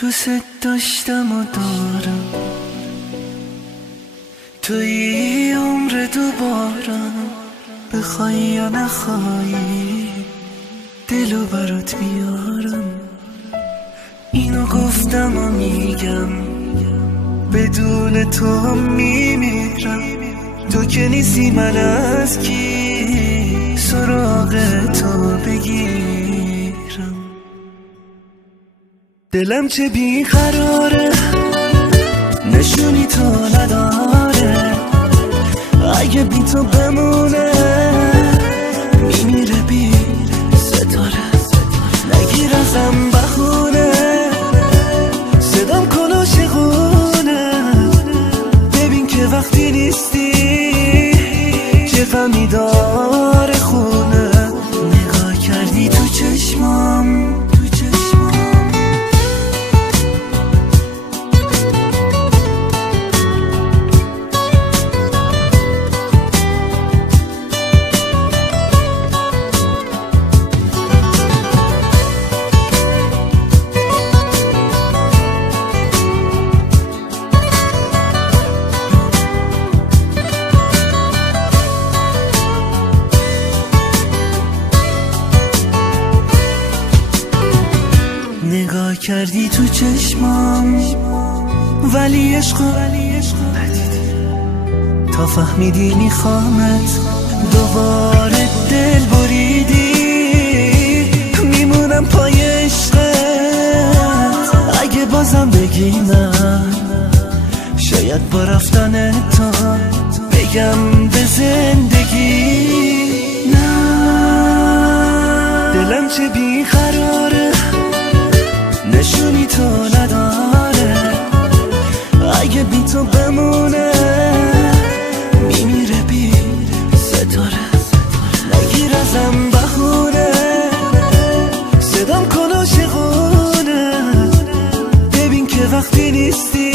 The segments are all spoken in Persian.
دوست داشتم و دارم، توی عمر دوبارم، بخوای یا نخوای دلو برات میارم. اینو گفتم و میگم، بدون تو هم میمیرم. تو که نیستی من از کی سراغ تو بگیرم. دلم چه بیقراره، نشونی تو نداره. اگه بی تو بمونه میمیره بی ستاره. نگیر ازم بخونه، صدام کلاشقونه. ببین که وقتی نیستی چه غمی داره خونه. نگاه کردی تو چشمام، نگاه کردی تو چشمام ولی عشقو ندیدی. تا فهمیدی میخوامت دوباره دل بریدی. میمونم پای عشقت اگه بازم بگی نه. شاید با رفتن تو بگم به زندگی نه. دلم چه بیقراره، نشونی تو نداره. اگه بی تو بمونه میمیره بی ستاره. نگیر ازم بخونه، صدام کلاشقونه. ببین که وقتی نیستی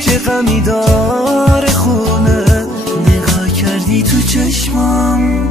چه غمی داره خونه. نگاه کردی تو چشمام،